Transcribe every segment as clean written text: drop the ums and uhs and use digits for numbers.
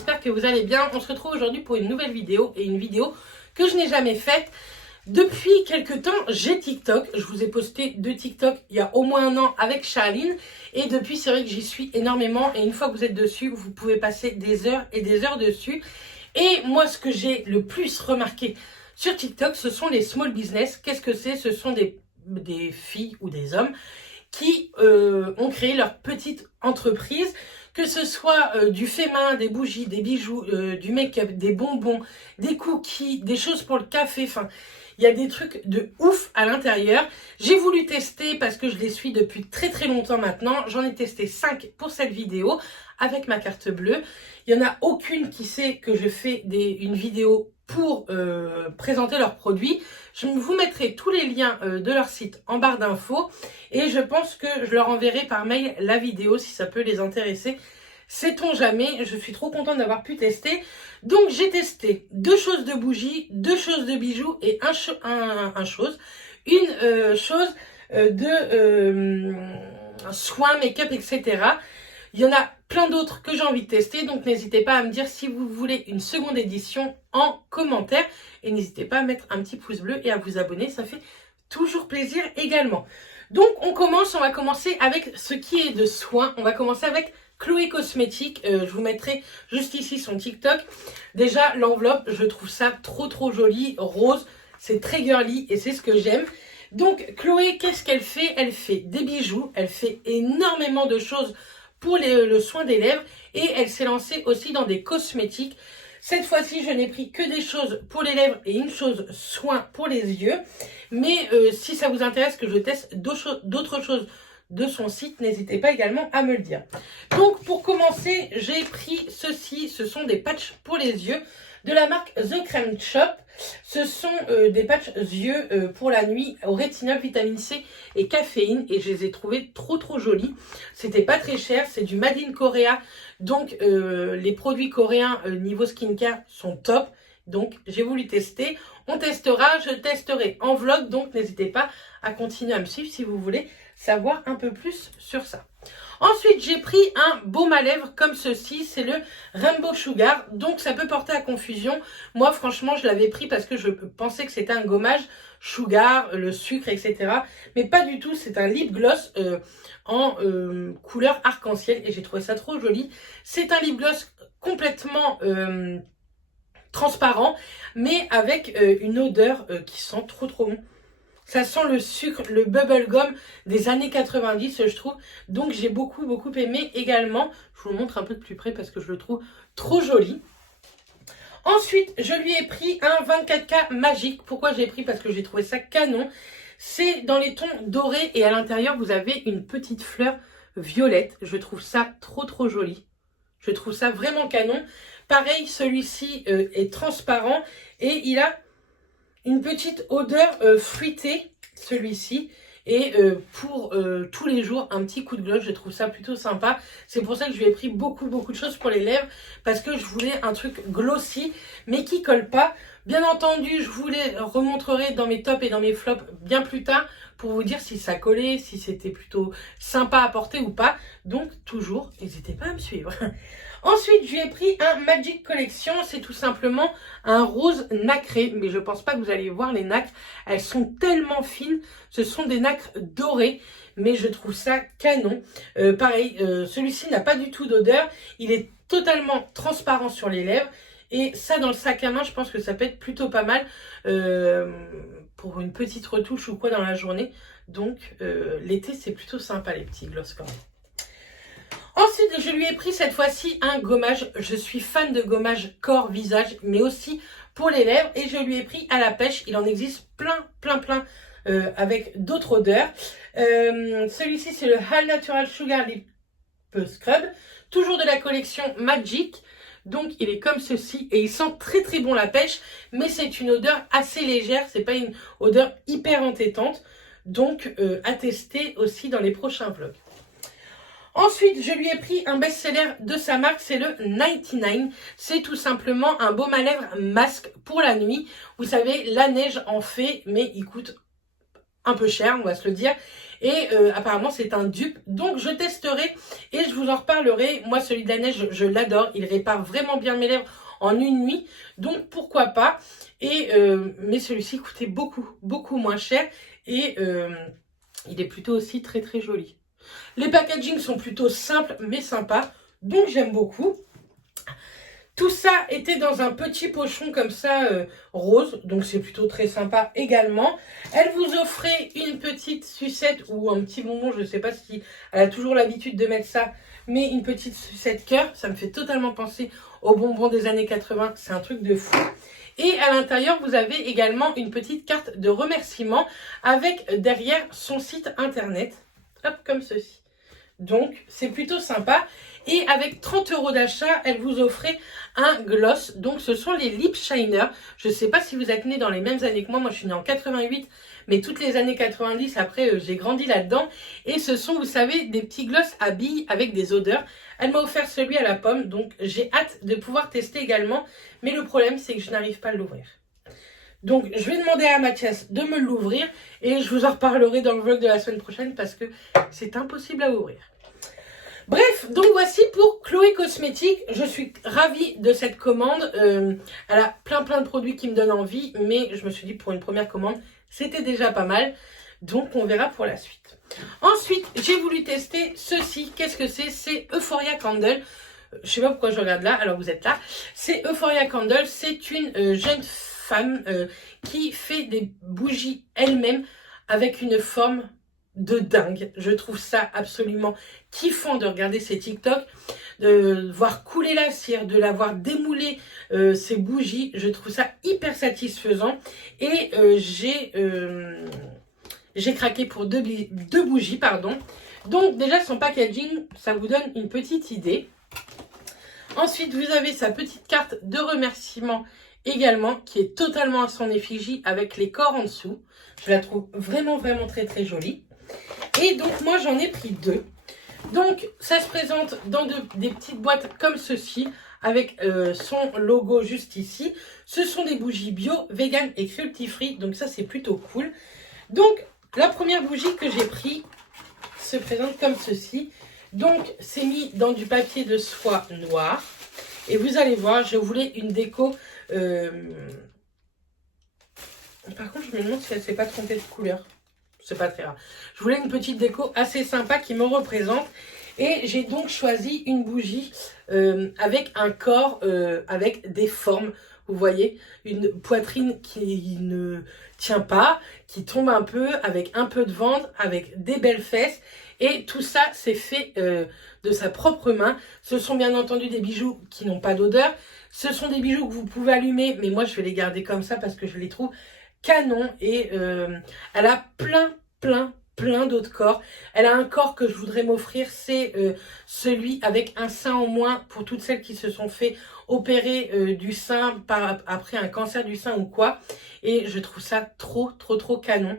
j'espère que vous allez bien. On se retrouve aujourd'hui pour une nouvelle vidéo et une vidéo que je n'ai jamais faite. Depuis quelques temps, j'ai TikTok. Je vous ai posté 2 TikTok il y a au moins un an avec Charline. Et depuis, c'est vrai que j'y suis énormément. Et une fois que vous êtes dessus, vous pouvez passer des heures et des heures dessus. Et moi, ce que j'ai le plus remarqué sur TikTok, ce sont les small business. Qu'est-ce que c'est? Ce sont des filles ou des hommes qui ont créé leur petite entreprise, que ce soit du fait main, des bougies, des bijoux, du make-up, des bonbons, des cookies, des choses pour le café, enfin, il y a des trucs de ouf à l'intérieur. J'ai voulu tester parce que je les suis depuis très très longtemps maintenant. J'en ai testé 5 pour cette vidéo avec ma carte bleue. Il n'y en a aucune qui sait que je fais une vidéo pour présenter leurs produits. Je vous mettrai tous les liens de leur site en barre d'infos et je pense que je leur enverrai par mail la vidéo si ça peut les intéresser. Sait-on jamais, je suis trop contente d'avoir pu tester. Donc j'ai testé 2 choses de bougies, 2 choses de bijoux et une chose de soins, make-up, etc. Il y en a plein d'autres que j'ai envie de tester, donc n'hésitez pas à me dire si vous voulez une seconde édition en commentaire. Et n'hésitez pas à mettre un petit pouce bleu et à vous abonner, ça fait toujours plaisir également. Donc on va commencer avec ce qui est de soins. On va commencer avec Chloé Cosmétiques. Je vous mettrai juste ici son TikTok. Déjà l'enveloppe, je trouve ça trop joli, rose. C'est très girly et c'est ce que j'aime. Donc Chloé, qu'est-ce qu'elle fait? Elle fait des bijoux, elle fait énormément de choses pour le soin des lèvres et elle s'est lancée aussi dans des cosmétiques. Cette fois-ci, je n'ai pris que des choses pour les lèvres et une chose soin pour les yeux. Mais si ça vous intéresse que je teste d'autres choses de son site, n'hésitez pas également à me le dire. Donc pour commencer, j'ai pris ceci. Ce sont des patchs pour les yeux de la marque The Crème Shop. Ce sont des patchs yeux pour la nuit au rétinol, vitamine C et caféine. Et je les ai trouvés trop jolis. C'était pas très cher. C'est du Made in Korea. Donc les produits coréens niveau skincare sont top. Donc j'ai voulu tester. On testera. Je testerai en vlog. Donc n'hésitez pas à continuer à me suivre si vous voulez savoir un peu plus sur ça. Ensuite, j'ai pris un baume à lèvres comme ceci, c'est le Rainbow Sugar. Donc, ça peut porter à confusion. Moi, franchement, je l'avais pris parce que je pensais que c'était un gommage sugar, le sucre, etc. Mais pas du tout, c'est un lip gloss en couleur arc-en-ciel et j'ai trouvé ça trop joli. C'est un lip gloss complètement transparent, mais avec une odeur qui sent trop bon. Ça sent le sucre, le bubblegum des années 90, je trouve. Donc, j'ai beaucoup aimé également. Je vous le montre un peu de plus près parce que je le trouve trop joli. Ensuite, je lui ai pris un 24K magique. Pourquoi j'ai pris? Parce que j'ai trouvé ça canon. C'est dans les tons dorés et à l'intérieur, vous avez une petite fleur violette. Je trouve ça trop joli. Je trouve ça vraiment canon. Pareil, celui-ci est transparent et il a une petite odeur fruitée, celui-ci. Et pour tous les jours, un petit coup de gloss, je trouve ça plutôt sympa. C'est pour ça que je lui ai pris beaucoup de choses pour les lèvres. Parce que je voulais un truc glossy, mais qui colle pas. Bien entendu, je vous les remontrerai dans mes tops et dans mes flops bien plus tard. Pour vous dire si ça collait, si c'était plutôt sympa à porter ou pas. Donc toujours, n'hésitez pas à me suivre. Ensuite, je lui ai pris un Magic Collection. C'est tout simplement un rose nacré. Mais je pense pas que vous allez voir les nacres. Elles sont tellement fines. Ce sont des nacres dorées. Mais je trouve ça canon. Pareil, celui-ci n'a pas du tout d'odeur. Il est totalement transparent sur les lèvres. Et ça, dans le sac à main, je pense que ça peut être plutôt pas mal pour une petite retouche ou quoi dans la journée. Donc, l'été, c'est plutôt sympa, les petits gloss quand même. Ensuite, je lui ai pris cette fois-ci un gommage. Je suis fan de gommage corps, visage, mais aussi pour les lèvres. Et je lui ai pris à la pêche. Il en existe plein avec d'autres odeurs. Celui-ci, c'est le All Natural Sugar Lip Scrub. Toujours de la collection Magic. Donc, il est comme ceci et il sent très bon la pêche. Mais c'est une odeur assez légère. C'est pas une odeur hyper entêtante. Donc, à tester aussi dans les prochains vlogs. Ensuite, je lui ai pris un best-seller de sa marque, c'est le 99. C'est tout simplement un baume à lèvres masque pour la nuit. Vous savez, la neige en fait, mais il coûte un peu cher, on va se le dire. Et apparemment, c'est un dupe. Donc, je testerai et je vous en reparlerai. Moi, celui de la neige, je l'adore. Il répare vraiment bien mes lèvres en une nuit. Donc, pourquoi pas. Et mais celui-ci coûtait beaucoup, beaucoup moins cher. Et il est plutôt aussi très, très joli. Les packagings sont plutôt simples, mais sympas. Donc, j'aime beaucoup. Tout ça était dans un petit pochon comme ça, rose. Donc, c'est plutôt très sympa également. Elle vous offrait une petite sucette ou un petit bonbon. Je ne sais pas si elle a toujours l'habitude de mettre ça. Mais une petite sucette cœur. Ça me fait totalement penser aux bonbons des années 80. C'est un truc de fou. Et à l'intérieur, vous avez également une petite carte de remerciement avec derrière son site internet. Hop, comme ceci. Donc, c'est plutôt sympa. Et avec 30 € d'achat, elle vous offrait un gloss. Donc, ce sont les Lip Shiner. Je ne sais pas si vous êtes nés dans les mêmes années que moi. Moi, je suis née en 88. Mais toutes les années 90, après, j'ai grandi là-dedans. Et ce sont, vous savez, des petits gloss à billes avec des odeurs. Elle m'a offert celui à la pomme. Donc, j'ai hâte de pouvoir tester également. Mais le problème, c'est que je n'arrive pas à l'ouvrir. Donc, je vais demander à Mathias de me l'ouvrir. Et je vous en reparlerai dans le vlog de la semaine prochaine parce que c'est impossible à ouvrir. Bref, donc voici pour Chloé Cosmétiques. Je suis ravie de cette commande. Elle a plein de produits qui me donnent envie. Mais je me suis dit pour une première commande, c'était déjà pas mal. Donc on verra pour la suite. Ensuite, j'ai voulu tester ceci. Qu'est-ce que c'est? C'est Euphoria Candle. Je sais pas pourquoi je regarde là, alors vous êtes là. C'est Euphoria Candle. C'est une jeune femme qui fait des bougies elle-même avec une forme de dingue. Je trouve ça absolument kiffant de regarder ces TikTok, de voir couler la cire, de la voir démouler ces bougies. Je trouve ça hyper satisfaisant. Et j'ai craqué pour deux bougies, pardon. Donc déjà son packaging, ça vous donne une petite idée. Ensuite, vous avez sa petite carte de remerciement également, qui est totalement à son effigie avec les corps en dessous. Je la trouve vraiment très jolie. Et donc moi j'en ai pris deux. Donc ça se présente dans des petites boîtes comme ceci avec son logo juste ici. Ce sont des bougies bio, vegan et cruelty free. Donc ça c'est plutôt cool. Donc la première bougie que j'ai pris se présente comme ceci. Donc c'est mis dans du papier de soie noir. Et vous allez voir, je voulais une déco. Par contre je me demande si elle ne s'est pas trompée de couleur. C'est pas très rare. Je voulais une petite déco assez sympa qui me représente. Et j'ai donc choisi une bougie avec un corps, avec des formes. Vous voyez, une poitrine qui ne tient pas, qui tombe un peu, avec un peu de ventre, avec des belles fesses. Et tout ça, c'est fait de sa propre main. Ce sont bien entendu des bijoux qui n'ont pas d'odeur. Ce sont des bijoux que vous pouvez allumer, mais moi, je vais les garder comme ça parce que je les trouve canon. Et elle a plein d'autres corps. Elle a un corps que je voudrais m'offrir, c'est celui avec un sein en moins pour toutes celles qui se sont fait opérer du sein après un cancer du sein ou quoi. Et je trouve ça trop canon.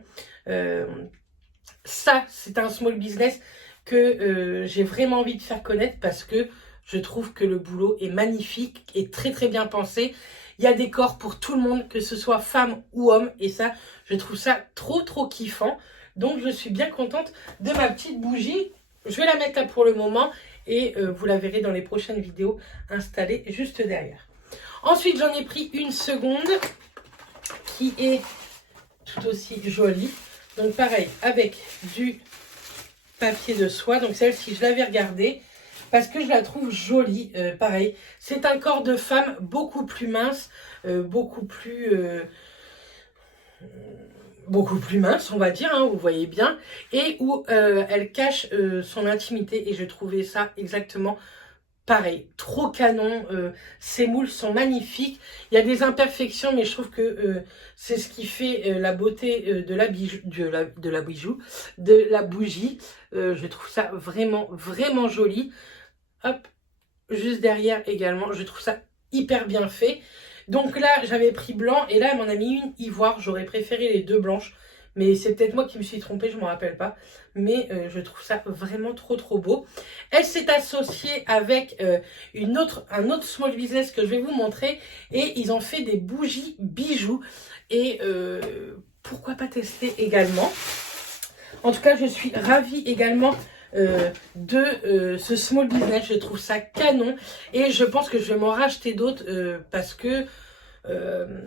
Ça, c'est un small business que j'ai vraiment envie de faire connaître parce que je trouve que le boulot est magnifique et très bien pensé. Il y a des corps pour tout le monde, que ce soit femme ou homme. Et ça, je trouve ça trop kiffant. Donc, je suis bien contente de ma petite bougie. Je vais la mettre là pour le moment. Et vous la verrez dans les prochaines vidéos installée juste derrière. Ensuite, j'en ai pris une seconde qui est tout aussi jolie. Donc, pareil, avec du papier de soie. Donc, celle-ci, je l'avais regardée parce que je la trouve jolie. Pareil, c'est un corps de femme beaucoup plus mince, beaucoup plus mince, on va dire, hein, vous voyez bien, et où elle cache son intimité. Et je trouvais ça exactement pareil, trop canon. Ces moules sont magnifiques. Il y a des imperfections, mais je trouve que c'est ce qui fait la beauté de la bougie. Je trouve ça vraiment joli. Hop, juste derrière également, je trouve ça hyper bien fait. Donc là, j'avais pris blanc et là, elle m'en a mis une ivoire. J'aurais préféré les deux blanches. Mais c'est peut-être moi qui me suis trompée, je ne me rappelle pas. Mais je trouve ça vraiment trop beau. Elle s'est associée avec un autre small business que je vais vous montrer. Et ils ont fait des bougies bijoux. Et pourquoi pas tester également. En tout cas, je suis ravie également de ce small business. Je trouve ça canon et je pense que je vais m'en racheter d'autres parce que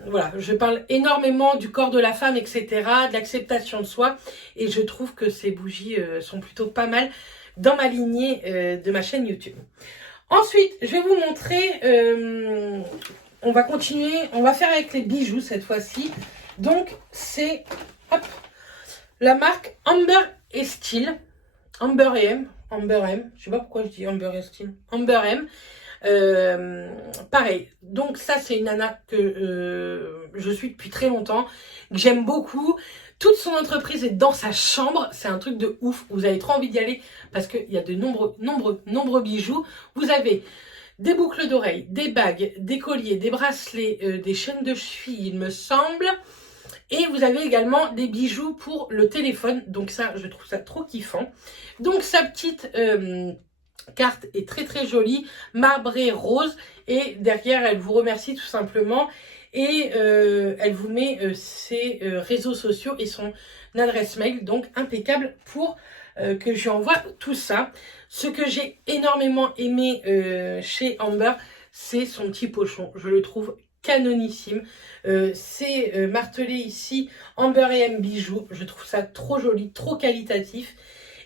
voilà, je parle énormément du corps de la femme, etc., de l'acceptation de soi et je trouve que ces bougies sont plutôt pas mal dans ma lignée de ma chaîne YouTube. Ensuite, je vais vous montrer, on va continuer, on va faire avec les bijoux cette fois-ci. Donc, c'est la marque Amber et Steel. Amber M, je sais pas pourquoi je dis Amber et Steel. Amber M. Pareil, donc ça c'est une nana que je suis depuis très longtemps, que j'aime beaucoup. Toute son entreprise est dans sa chambre, c'est un truc de ouf. Vous avez trop envie d'y aller parce qu'il y a de nombreux bijoux. Vous avez des boucles d'oreilles, des bagues, des colliers, des bracelets, des chaînes de cheville, il me semble. Et vous avez également des bijoux pour le téléphone. Donc ça, je trouve ça trop kiffant. Donc sa petite carte est très très jolie, marbrée rose. Et derrière, elle vous remercie tout simplement. Et elle vous met ses réseaux sociaux et son adresse mail. Donc impeccable pour que je lui envoie tout ça. Ce que j'ai énormément aimé chez Amber, c'est son petit pochon. Je le trouve canonissime. C'est martelé ici Amber M bijoux. Je trouve ça trop joli, trop qualitatif.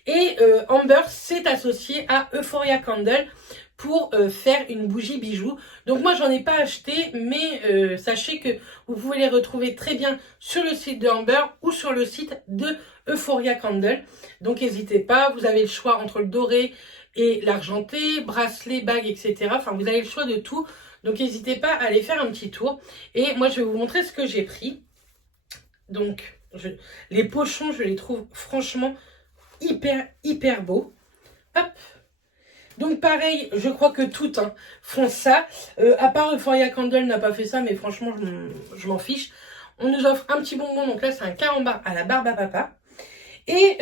Et Amber s'est associé à Euphoria Candle pour faire une bougie bijou. Donc moi j'en ai pas acheté, mais sachez que vous pouvez les retrouver très bien sur le site de Amber ou sur le site de Euphoria Candle. Donc n'hésitez pas, vous avez le choix entre le doré et l'argenté, bracelet, bague, etc. Enfin vous avez le choix de tout. Donc n'hésitez pas à aller faire un petit tour. Et moi je vais vous montrer ce que j'ai pris. Donc les pochons, je les trouve franchement hyper beaux. Hop. Donc pareil, je crois que toutes font ça. À part Euphoria Candle n'a pas fait ça, mais franchement je m'en fiche. On nous offre un petit bonbon, donc là c'est un carambar à la barbe à papa. Et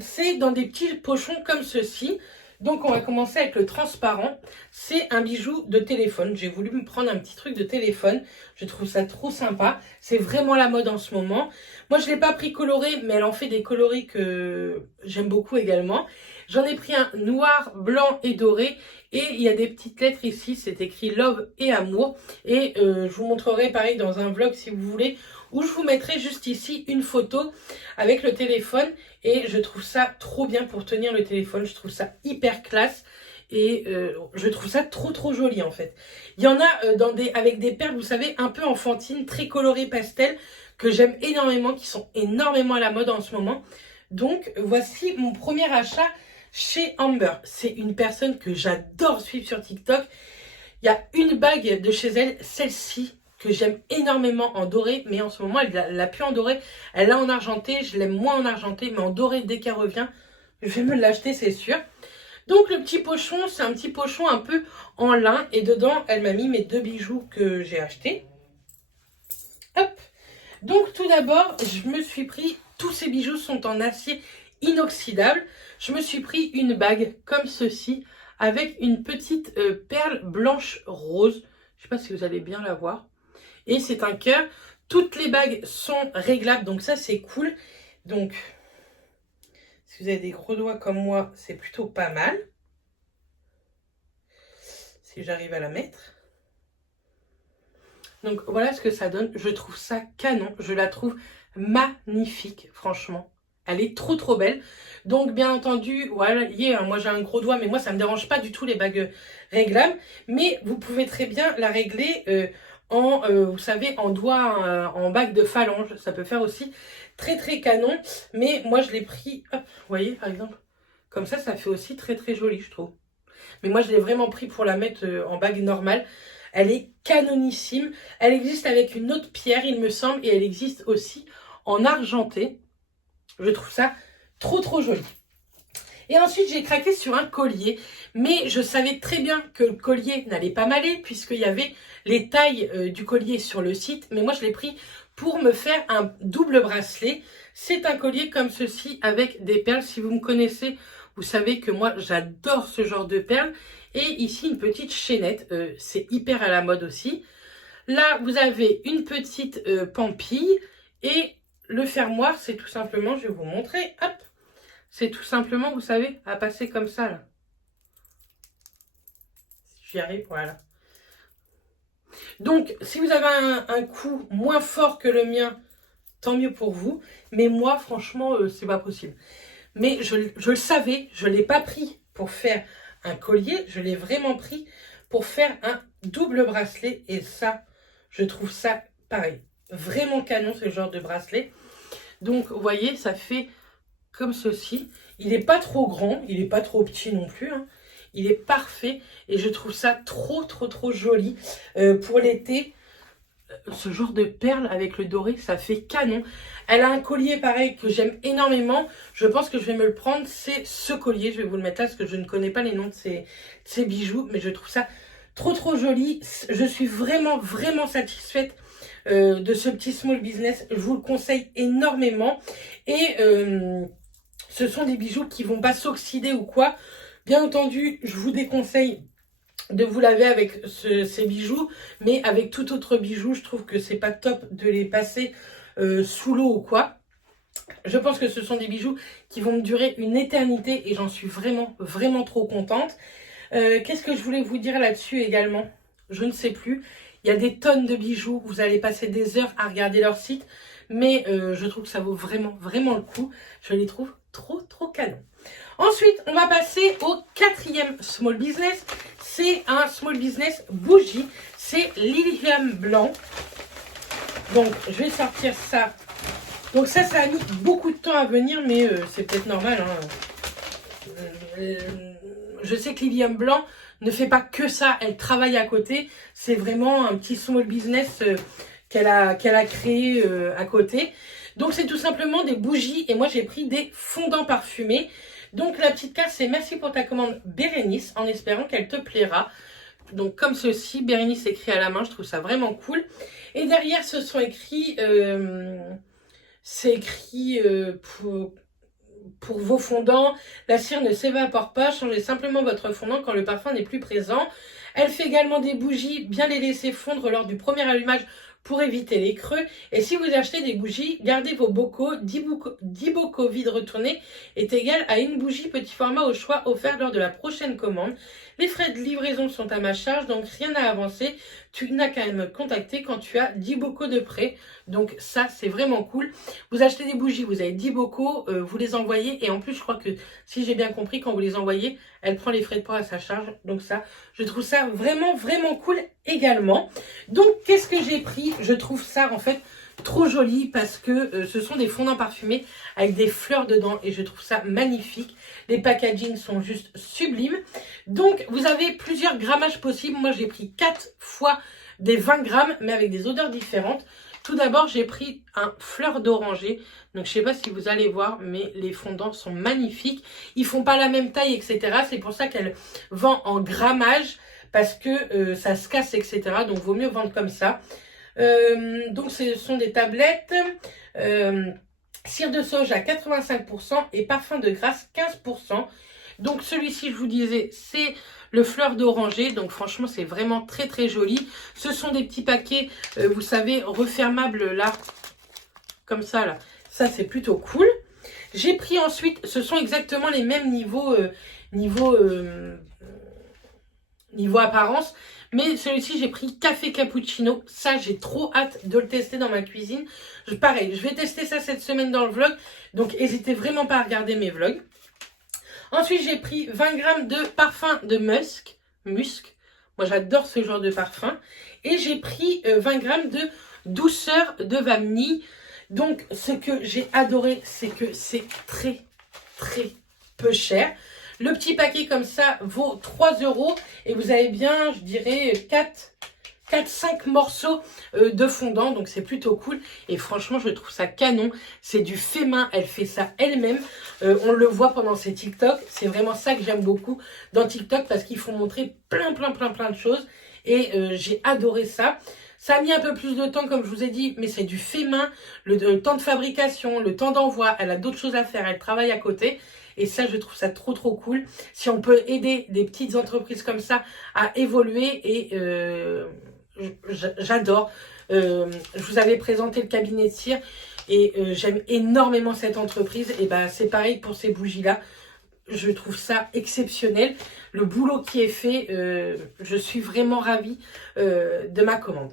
c'est dans des petits pochons comme ceci. Donc on va commencer avec le transparent. C'est un bijou de téléphone. J'ai voulu me prendre un petit truc de téléphone. Je trouve ça trop sympa. C'est vraiment la mode en ce moment. Moi je ne l'ai pas pris coloré, mais elle en fait des coloris que j'aime beaucoup également. J'en ai pris un noir, blanc et doré. Et il y a des petites lettres ici. C'est écrit Love et Amour. Et je vous montrerai pareil dans un vlog si vous voulez, où je vous mettrai juste ici une photo avec le téléphone. Et je trouve ça trop bien pour tenir le téléphone. Je trouve ça hyper classe. Et je trouve ça trop joli en fait. Il y en a avec des perles, vous savez, un peu enfantines, très colorées pastel, que j'aime énormément, qui sont énormément à la mode en ce moment. Donc voici mon premier achat chez Amber. C'est une personne que j'adore suivre sur TikTok. Il y a une bague de chez elle, celle-ci, que j'aime énormément en doré, mais en ce moment elle l'a plus en doré, elle l'a en argenté, je l'aime moins en argenté, mais en doré dès qu'elle revient, je vais me l'acheter c'est sûr. Donc le petit pochon, c'est un petit pochon un peu en lin, et dedans elle m'a mis mes deux bijoux que j'ai achetés. Hop. Donc tout d'abord, je me suis pris, tous ces bijoux sont en acier inoxydable, je me suis pris une bague comme ceci, avec une petite perle blanche rose, je ne sais pas si vous allez bien la voir. Et c'est un cœur. Toutes les bagues sont réglables, donc ça c'est cool. Donc, si vous avez des gros doigts comme moi, c'est plutôt pas mal. Si j'arrive à la mettre. Donc voilà ce que ça donne. Je trouve ça canon. Je la trouve magnifique, franchement. Elle est trop belle. Donc bien entendu, voilà, moi j'ai un gros doigt, mais moi ça me dérange pas du tout les bagues réglables. Mais vous pouvez très bien la régler vous savez, en doigt, en bague de phalange. Ça peut faire aussi très canon. Mais moi je l'ai pris, hop, vous voyez par exemple, comme ça fait aussi très joli je trouve. Mais moi je l'ai vraiment pris pour la mettre en bague normale. Elle est canonissime. Elle existe avec une autre pierre il me semble, et elle existe aussi en argenté. Je trouve ça trop joli. Et ensuite, j'ai craqué sur un collier. Mais je savais très bien que le collier n'allait pas m'aller, puisqu'il y avait les tailles du collier sur le site. Mais moi, je l'ai pris pour me faire un double bracelet. C'est un collier comme ceci avec des perles. Si vous me connaissez, vous savez que moi, j'adore ce genre de perles. Et ici, une petite chaînette. C'est hyper à la mode aussi. Là, vous avez une petite pampille et le fermoir, c'est tout simplement, je vais vous montrer, hop, c'est tout simplement, vous savez, à passer comme ça, là. J'y arrive, voilà. Donc, si vous avez un coup moins fort que le mien, tant mieux pour vous. Mais moi, franchement, c'est pas possible. Mais je le savais, je ne l'ai pas pris pour faire un collier, je l'ai vraiment pris pour faire un double bracelet. Et ça, je trouve ça pareil. Vraiment canon, ce genre de bracelet. Donc, vous voyez, ça fait comme ceci. Il n'est pas trop grand, il n'est pas trop petit non plus, hein. Il est parfait et je trouve ça trop joli. Pour l'été, ce genre de perles avec le doré, ça fait canon. Elle a un collier pareil que j'aime énormément. Je pense que je vais me le prendre. C'est ce collier. Je vais vous le mettre là parce que je ne connais pas les noms de ces bijoux. Mais je trouve ça trop joli. Je suis vraiment satisfaite de ce petit small business. Je vous le conseille énormément. Et ce sont des bijoux qui vont pas s'oxyder ou quoi. Bien entendu, je vous déconseille de vous laver avec ces bijoux, mais avec tout autre bijou, je trouve que c'est pas top de les passer sous l'eau ou quoi. Je pense que ce sont des bijoux qui vont me durer une éternité et j'en suis vraiment trop contente. Qu'est-ce que je voulais vous dire là-dessus également? Je ne sais plus. Il y a des tonnes de bijoux, vous allez passer des heures à regarder leur site, mais je trouve que ça vaut vraiment le coup. Je les trouve trop canon. Ensuite, on va passer au quatrième small business. C'est un small business bougie. C'est l'Illium blanc. Donc, je vais sortir ça. Donc ça a mis beaucoup de temps à venir, mais c'est peut-être normal, hein. Je sais que l'Illium blanc ne fait pas que ça. Elle travaille à côté. C'est vraiment un petit small business qu'elle a créé à côté. Donc, c'est tout simplement des bougies. Et moi, j'ai pris des fondants parfumés. Donc la petite carte, c'est merci pour ta commande Bérénice, en espérant qu'elle te plaira. Donc comme ceci, Bérénice écrit à la main, je trouve ça vraiment cool. Et derrière, ce sont écrits, c'est écrit pour vos fondants. La cire ne s'évapore pas, changez simplement votre fondant quand le parfum n'est plus présent. Elle fait également des bougies, bien les laisser fondre lors du premier allumage pour éviter les creux. Et si vous achetez des bougies, gardez vos bocaux. 10 bocaux vides retournés est égal à une bougie petit format au choix offert lors de la prochaine commande. Les frais de livraison sont à ma charge, donc rien à avancer. Tu n'as qu'à me contacter quand tu as 10 bocaux de prêt. Donc ça, c'est vraiment cool. Vous achetez des bougies, vous avez 10 bocaux, vous les envoyez. Et en plus, je crois que, si j'ai bien compris, quand vous les envoyez, elle prend les frais de port à sa charge. Donc ça, je trouve ça vraiment cool également. Donc, qu'est-ce que j'ai pris? Je trouve ça, en fait, trop joli parce que ce sont des fondants parfumés avec des fleurs dedans et je trouve ça magnifique. Les packagings sont juste sublimes. Donc, vous avez plusieurs grammages possibles. Moi, j'ai pris 4 fois des 20 grammes, mais avec des odeurs différentes. Tout d'abord, j'ai pris un fleur d'oranger. Donc, je ne sais pas si vous allez voir, mais les fondants sont magnifiques. Ils font pas la même taille, etc. C'est pour ça qu'elle vend en grammage parce que ça se casse, etc. Donc, vaut mieux vendre comme ça. Donc, ce sont des tablettes. Cire de soja à 85% et parfum de grâce 15%. Donc, celui-ci, je vous disais, c'est le fleur d'oranger. Donc, franchement, c'est vraiment très joli. Ce sont des petits paquets, vous savez, refermables là. Comme ça, là. Ça, c'est plutôt cool. J'ai pris ensuite, ce sont exactement les mêmes niveaux apparence. Mais celui-ci, j'ai pris café cappuccino. Ça, j'ai trop hâte de le tester dans ma cuisine. Pareil, je vais tester ça cette semaine dans le vlog. Donc, n'hésitez vraiment pas à regarder mes vlogs. Ensuite, j'ai pris 20 grammes de parfum de musc. Moi, j'adore ce genre de parfum. Et j'ai pris 20 grammes de douceur de vanille. Donc, ce que j'ai adoré, c'est que c'est très peu cher. Le petit paquet comme ça vaut 3 € et vous avez bien, je dirais, 4-5 morceaux de fondant. Donc, c'est plutôt cool. Et franchement, je trouve ça canon. C'est du fait main. Elle fait ça elle-même. On le voit pendant ses TikTok. C'est vraiment ça que j'aime beaucoup dans TikTok parce qu'ils font montrer plein de choses. Et j'ai adoré ça. Ça a mis un peu plus de temps, comme je vous ai dit, mais c'est du fait main. Le temps de fabrication, le temps d'envoi. Elle a d'autres choses à faire. Elle travaille à côté. Et ça, je trouve ça trop cool. Si on peut aider des petites entreprises comme ça à évoluer et j'adore. Je vous avais présenté le cabinet de cire et j'aime énormément cette entreprise. Et bah c'est pareil pour ces bougies-là. Je trouve ça exceptionnel. Le boulot qui est fait, je suis vraiment ravie de ma commande.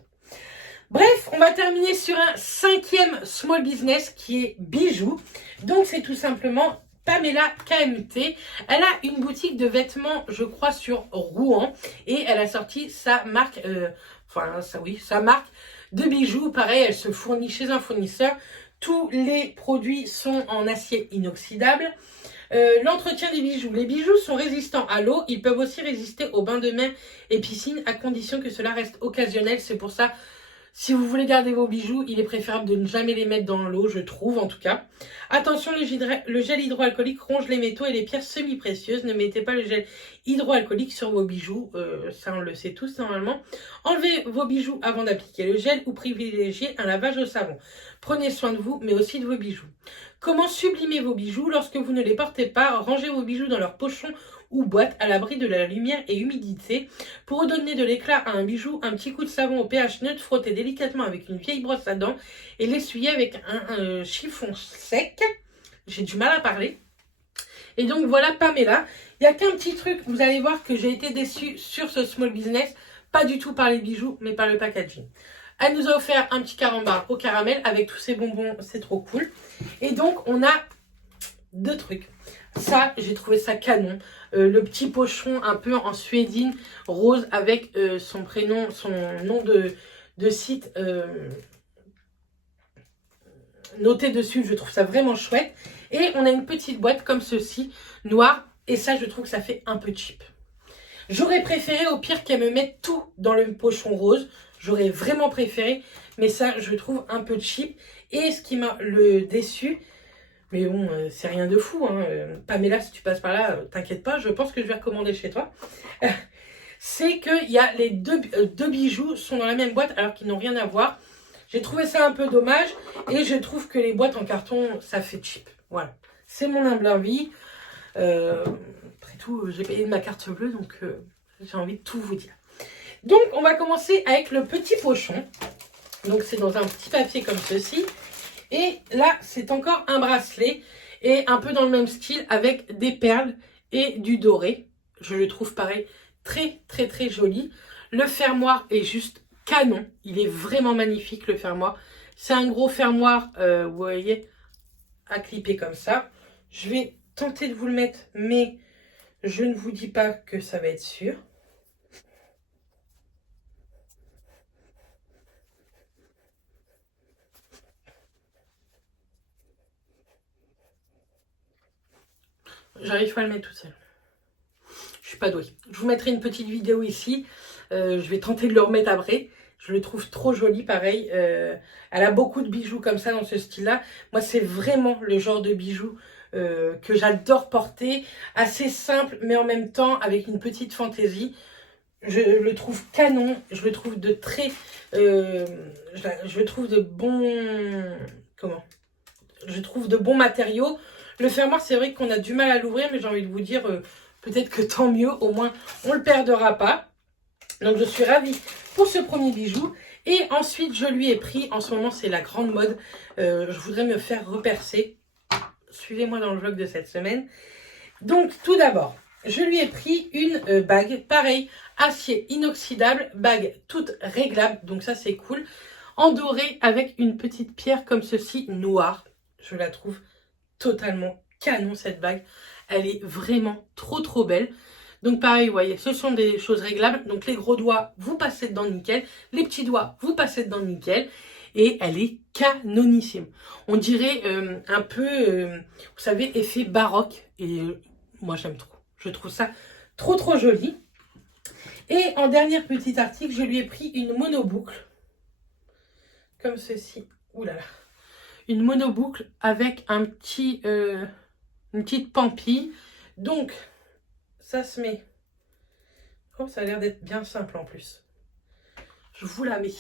Bref, on va terminer sur un 5e small business qui est bijoux. Donc c'est tout simplement Pamela KMT. Elle a une boutique de vêtements, je crois, sur Rouen. Et elle a sorti sa marque, sa marque de bijoux. Pareil, elle se fournit chez un fournisseur. Tous les produits sont en acier inoxydable. L'entretien des bijoux. Les bijoux sont résistants à l'eau. Ils peuvent aussi résister aux bains de mer et piscines à condition que cela reste occasionnel. C'est pour ça, si vous voulez garder vos bijoux, il est préférable de ne jamais les mettre dans l'eau, je trouve en tout cas. Attention, le gel hydroalcoolique ronge les métaux et les pierres semi-précieuses. Ne mettez pas le gel hydroalcoolique sur vos bijoux, ça on le sait tous normalement. Enlevez vos bijoux avant d'appliquer le gel ou privilégiez un lavage au savon. Prenez soin de vous, mais aussi de vos bijoux. Comment sublimer vos bijoux lorsque vous ne les portez pas? Rangez vos bijoux dans leur pochon ou boîte à l'abri de la lumière et humidité. Pour redonner de l'éclat à un bijou, un petit coup de savon au pH neutre, frottez délicatement avec une vieille brosse à dents et l'essuyez avec un chiffon sec. J'ai du mal à parler. Et donc voilà Pamela. Il n'y a qu'un petit truc, vous allez voir que j'ai été déçue sur ce small business. Pas du tout par les bijoux, mais par le packaging. Elle nous a offert un petit carambar au caramel avec tous ces bonbons, c'est trop cool. Et donc on a 2 trucs. Ça, j'ai trouvé ça canon. Le petit pochon un peu en suédine rose avec son prénom, son nom de site noté dessus. Je trouve ça vraiment chouette. Et on a une petite boîte comme ceci, noire. Et ça, je trouve que ça fait un peu cheap. J'aurais préféré au pire qu'elle me mette tout dans le pochon rose. J'aurais vraiment préféré. Mais ça, je trouve un peu cheap. Et ce qui m'a déçu... Mais bon, c'est rien de fou, hein. Pamela, si tu passes par là, t'inquiète pas, je pense que je vais recommander chez toi. C'est qu'il y a les deux bijoux sont dans la même boîte alors qu'ils n'ont rien à voir. J'ai trouvé ça un peu dommage et je trouve que les boîtes en carton, ça fait cheap. Voilà, c'est mon humble avis. Après tout, j'ai payé de ma carte bleue, donc j'ai envie de tout vous dire. Donc, on va commencer avec le petit pochon. Donc, c'est dans un petit papier comme ceci. Et là, c'est encore un bracelet et un peu dans le même style avec des perles et du doré. Je le trouve pareil très très très joli. Le fermoir est juste canon. Il est vraiment magnifique le fermoir. C'est un gros fermoir, vous voyez, à clipper comme ça. Je vais tenter de vous le mettre, mais je ne vous dis pas que ça va être sûr. J'arrive pas à le mettre toute seule. Je suis pas douée. Je vous mettrai une petite vidéo ici. Je vais tenter de le remettre après. Je le trouve trop joli, pareil. Elle a beaucoup de bijoux comme ça dans ce style-là. Moi, c'est vraiment le genre de bijoux que j'adore porter. Assez simple, mais en même temps avec une petite fantaisie. Je le trouve canon. Je le trouve de très... je le trouve de bons... Comment? Je trouve de bons matériaux. Le fermoir, c'est vrai qu'on a du mal à l'ouvrir, mais j'ai envie de vous dire, peut-être que tant mieux, au moins on ne le perdra pas. Donc je suis ravie pour ce premier bijou. Et ensuite, je lui ai pris, en ce moment c'est la grande mode, je voudrais me faire repercer. Suivez-moi dans le vlog de cette semaine. Donc tout d'abord, je lui ai pris une bague, pareil, acier inoxydable, bague toute réglable, donc ça c'est cool. En doré avec une petite pierre comme ceci, noire. Je la trouve totalement canon cette bague. Elle est vraiment trop trop belle. Donc pareil, vous voyez, ce sont des choses réglables. Donc les gros doigts, vous passez dedans nickel. Les petits doigts, vous passez dedans nickel. Et elle est canonissime. On dirait un peu, vous savez, effet baroque. Et moi j'aime trop. Je trouve ça trop trop joli. Et en dernier petit article, je lui ai pris une monoboucle. Comme ceci. Ouh là là. Une monoboucle avec un petit, une petite pampille. Donc, ça se met. Oh, ça a l'air d'être bien simple en plus. Je vous la mets.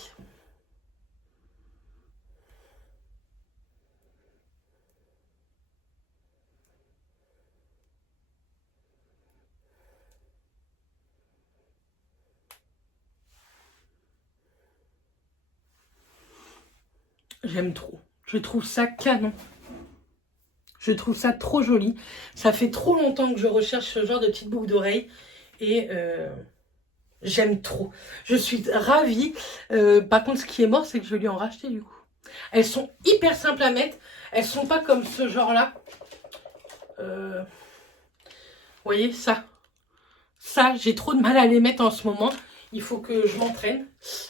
J'aime trop. Je trouve ça canon. Je trouve ça trop joli. Ça fait trop longtemps que je recherche ce genre de petites boucles d'oreilles. Et j'aime trop. Je suis ravie. Par contre, ce qui est mort, c'est que je vais lui en racheter du coup. Elles sont hyper simples à mettre. Elles sont pas comme ce genre-là. Vous voyez, ça. Ça, j'ai trop de mal à les mettre en ce moment. Il faut que je m'entraîne.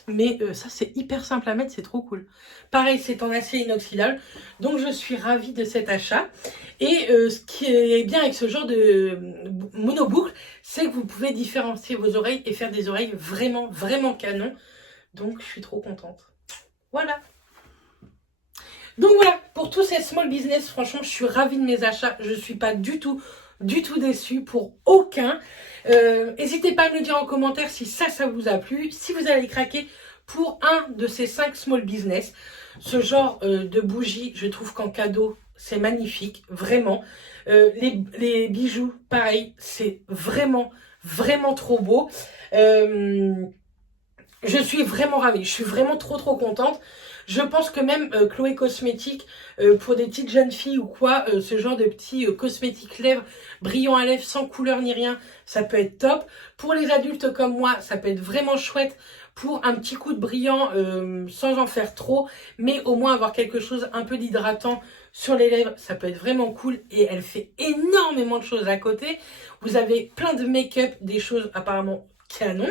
Mais ça, c'est hyper simple à mettre. C'est trop cool. Pareil, c'est en acier inoxydable. Donc, je suis ravie de cet achat. Et ce qui est bien avec ce genre de monoboucle, c'est que vous pouvez différencier vos oreilles et faire des oreilles vraiment, vraiment canon. Donc, je suis trop contente. Voilà. Donc voilà, pour tous ces small business, franchement, je suis ravie de mes achats. Je ne suis pas du tout déçue pour aucun. N'hésitez pas à me le dire en commentaire si ça vous a plu. Si vous allez craquer pour un de ces 5 small business. Ce genre de bougie, je trouve qu'en cadeau, c'est magnifique, vraiment. Les bijoux, pareil, c'est vraiment, vraiment trop beau. Je suis vraiment ravie, je suis vraiment trop contente. Je pense que même Chloé Cosmétiques, pour des petites jeunes filles ou quoi, ce genre de petits cosmétiques lèvres, brillants à lèvres, sans couleur ni rien, ça peut être top. Pour les adultes comme moi, ça peut être vraiment chouette pour un petit coup de brillant sans en faire trop, mais au moins avoir quelque chose un peu d'hydratant sur les lèvres, ça peut être vraiment cool. Et elle fait énormément de choses à côté. Vous avez plein de make-up, des choses apparemment canon.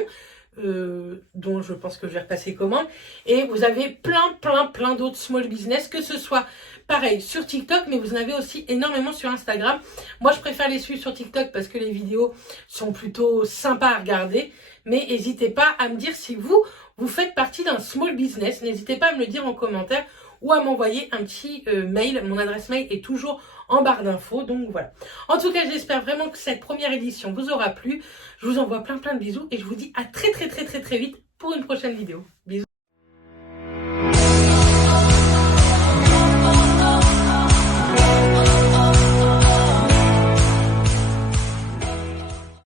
Dont je pense que je vais repasser commande. Et vous avez plein d'autres small business, que ce soit pareil sur TikTok, mais vous en avez aussi énormément sur Instagram. Moi, je préfère les suivre sur TikTok parce que les vidéos sont plutôt sympas à regarder. Mais n'hésitez pas à me dire si vous faites partie d'un small business. N'hésitez pas à me le dire en commentaire ou à m'envoyer un petit mail. Mon adresse mail est toujours en barre d'infos. Donc voilà. En tout cas, j'espère vraiment que cette première édition vous aura plu. Je vous envoie plein de bisous et je vous dis à très vite pour une prochaine vidéo. Bisous.